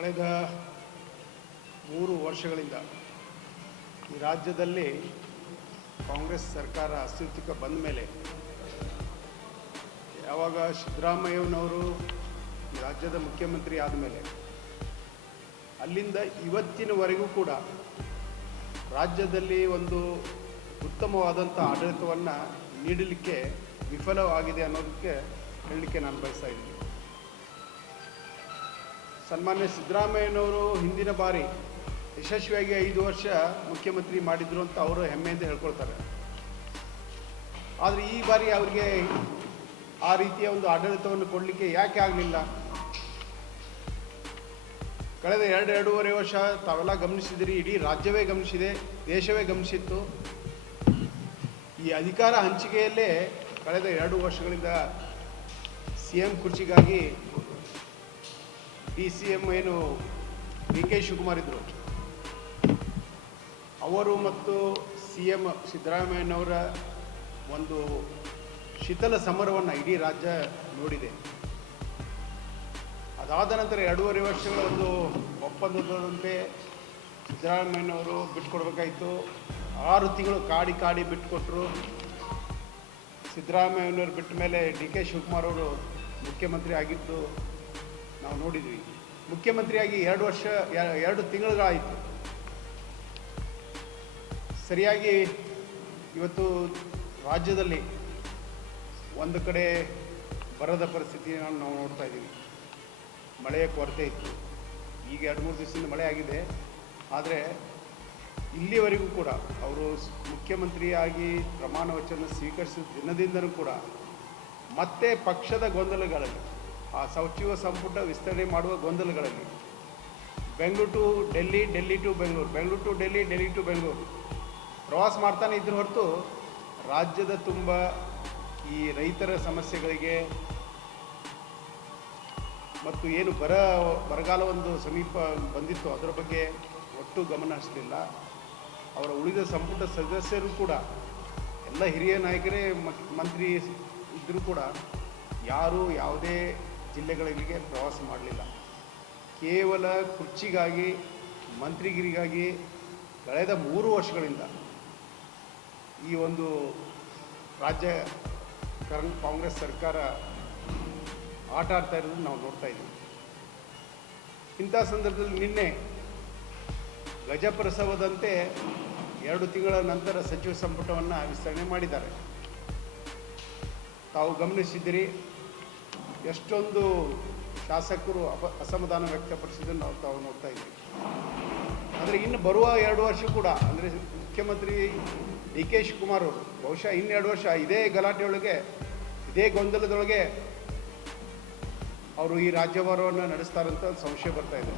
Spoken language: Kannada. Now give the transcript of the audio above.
ಕಳೆದ 3 ವರ್ಷಗಳಿಂದ ಈ ರಾಜ್ಯದಲ್ಲಿ ಕಾಂಗ್ರೆಸ್ ಸರ್ಕಾರ ಅಸ್ತಿತ್ವಕ್ಕೆ ಬಂದ ಮೇಲೆ ಯಾವಾಗ ಸಿದ್ದರಾಮಯ್ಯನವರು ರಾಜ್ಯದ ಮುಖ್ಯಮಂತ್ರಿ ಆದಮೇಲೆ ಅಲ್ಲಿಂದ ಇವತ್ತಿನವರೆಗೂ ಕೂಡ ರಾಜ್ಯದಲ್ಲಿ ಒಂದು ಉತ್ತಮವಾದಂಥ ಆಡಳಿತವನ್ನು ನೀಡಲಿಕ್ಕೆ ವಿಫಲವಾಗಿದೆ ಅನ್ನೋದಕ್ಕೆ ಹೇಳಲಿಕ್ಕೆ ನಾನು ಬಯಸ್ತಾ ಇದ್ದೀನಿ. ಸನ್ಮಾನ್ಯ ಸಿದ್ದರಾಮಯ್ಯನವರು ಹಿಂದಿನ ಬಾರಿ ಯಶಸ್ವಿಯಾಗಿ 5 ವರ್ಷ ಮುಖ್ಯಮಂತ್ರಿ ಮಾಡಿದ್ರು ಅಂತ ಅವರು ಹೆಮ್ಮೆಯಿಂದ ಹೇಳ್ಕೊಳ್ತಾರೆ. ಆದರೆ ಈ ಬಾರಿ ಅವರಿಗೆ ಆ ರೀತಿಯ ಒಂದು ಆಡಳಿತವನ್ನು ಕೊಡಲಿಕ್ಕೆ ಯಾಕೆ ಆಗಲಿಲ್ಲ? ಕಳೆದ 2-2.5 ವರ್ಷ ತಾವೆಲ್ಲ ಗಮನಿಸಿದಿರಿ, ಇಡೀ ರಾಜ್ಯವೇ ಗಮನಿಸಿದೆ, ದೇಶವೇ ಗಮನಿಸಿತ್ತು. ಈ ಅಧಿಕಾರ ಹಂಚಿಕೆಯಲ್ಲೇ ಕಳೆದ 2 ವರ್ಷಗಳಿಂದ CM ಕುರ್ಚಿಗಾಗಿ DCM ಏನು DK ಶಿವಕುಮಾರ್ ಇದ್ದರು, ಅವರು ಮತ್ತು CM ಸಿದ್ದರಾಮಯ್ಯನವರ ಒಂದು ಶೀತಲ ಸಮರವನ್ನು ಇಡೀ ರಾಜ್ಯ ನೋಡಿದೆ. ಅದಾದ ನಂತರ 2.5 ವರ್ಷಗಳ ಒಂದು ಒಪ್ಪಂದದಂತೆ ಸಿದ್ದರಾಮಯ್ಯನವರು ಬಿಟ್ಟುಕೊಡ್ಬೇಕಾಯಿತು. 6 ತಿಂಗಳು ಕಾಡಿ ಬಿಟ್ಟುಕೊಟ್ರು. ಸಿದ್ದರಾಮಯ್ಯನವರು ಬಿಟ್ಟ ಮೇಲೆ DK ಶಿವಕುಮಾರ್ ಅವರು ಮುಖ್ಯಮಂತ್ರಿ ಆಗಿದ್ದು ನಾವು ನೋಡಿದ್ವಿ. ಮುಖ್ಯಮಂತ್ರಿಯಾಗಿ 2 ತಿಂಗಳುಗಳಾಯಿತು. ಸರಿಯಾಗಿ ಇವತ್ತು ರಾಜ್ಯದಲ್ಲಿ ಒಂದು ಕಡೆ ಬರದ ಪರಿಸ್ಥಿತಿಯನ್ನು ನಾವು ನೋಡ್ತಾ ಇದ್ದೀವಿ. ಮಳೆಯ ಕೊರತೆ ಇತ್ತು. ಈಗ 2-3 ದಿವಸದಿಂದ ಮಳೆ ಆಗಿದೆ. ಆದರೆ ಇಲ್ಲಿವರೆಗೂ ಕೂಡ ಅವರು ಮುಖ್ಯಮಂತ್ರಿಯಾಗಿ ಪ್ರಮಾಣ ವಚನ ಸ್ವೀಕರಿಸಿದ ದಿನದಿಂದಲೂ ಕೂಡ ಮತ್ತೆ ಪಕ್ಷದ ಗೊಂದಲಗಳಲ್ಲಿ, ಆ ಸಚಿವ ಸಂಪುಟ ವಿಸ್ತರಣೆ ಮಾಡುವ ಗೊಂದಲಗಳಲ್ಲಿ Bengaluru to Delhi, Delhi to Bengaluru, Bengaluru to Delhi, Delhi to Bengaluru ಪ್ರವಾಸ ಮಾಡ್ತಾನೆ ಇದ್ರು ಹೊರತು ರಾಜ್ಯದ ತುಂಬ ಈ ರೈತರ ಸಮಸ್ಯೆಗಳಿಗೆ ಮತ್ತು ಏನು ಬರಗಾಲ ಒಂದು ಸಮೀಪ ಬಂದಿತ್ತು ಅದರ ಬಗ್ಗೆ ಒಟ್ಟು ಗಮನ ಹರಿಸಲಿಲ್ಲ. ಅವರ ಉಳಿದ ಸಂಪುಟ ಸದಸ್ಯರು ಕೂಡ ಎಲ್ಲ ಹಿರಿಯ ನಾಯಕರೇ ಮಂತ್ರಿ ಇದ್ದರೂ ಕೂಡ ಯಾರೂ ಯಾವುದೇ ಜಿಲ್ಲೆಗಳಿಗೆ ಪ್ರವಾಸ ಮಾಡಲಿಲ್ಲ. ಕೇವಲ ಕುರ್ಚಿಗಾಗಿ, ಮಂತ್ರಿಗಿರಿಗಾಗಿ ಕಳೆದ 3 ವರ್ಷಗಳಿಂದ ಈ ಒಂದು ರಾಜ್ಯ ಕಾಂಗ್ರೆಸ್ ಸರ್ಕಾರ ಆಟ ಆಡ್ತಾ ಇರೋದನ್ನು ನಾವು ನೋಡ್ತಾ ಇದ್ದೀವಿ. ಇಂಥ ಸಂದರ್ಭದಲ್ಲಿ ನಿನ್ನೆ ಗಜಪ್ರಸವದಂತೆ 2 ತಿಂಗಳ ನಂತರ ಸಚಿವ ಸಂಪುಟವನ್ನು ವಿಸ್ತರಣೆ ಮಾಡಿದ್ದಾರೆ. ತಾವು ಗಮನಿಸಿದ್ದೀರಿ, ಎಷ್ಟೊಂದು ಶಾಸಕರು ಅಸಮಾಧಾನ ವ್ಯಕ್ತಪಡಿಸಿದ್ದನ್ನು ತಾವು ನೋಡ್ತಾ ಇದ್ದೀವಿ. ಆದರೆ ಇನ್ನು ಬರುವ 2 ವರ್ಷ ಕೂಡ, ಅಂದರೆ ಮುಖ್ಯಮಂತ್ರಿ DK ಶಿವಕುಮಾರ್ ಅವರು ಬಹುಶಃ 2 ವರ್ಷ ಇದೇ ಗಲಾಟೆಯೊಳಗೆ, ಇದೇ ಗೊಂದಲದೊಳಗೆ ಅವರು ಈ ರಾಜ್ಯಭಾರವನ್ನು ನಡೆಸ್ತಾರಂತ ಸಂಶಯ ಬರ್ತಾ ಇದೆ.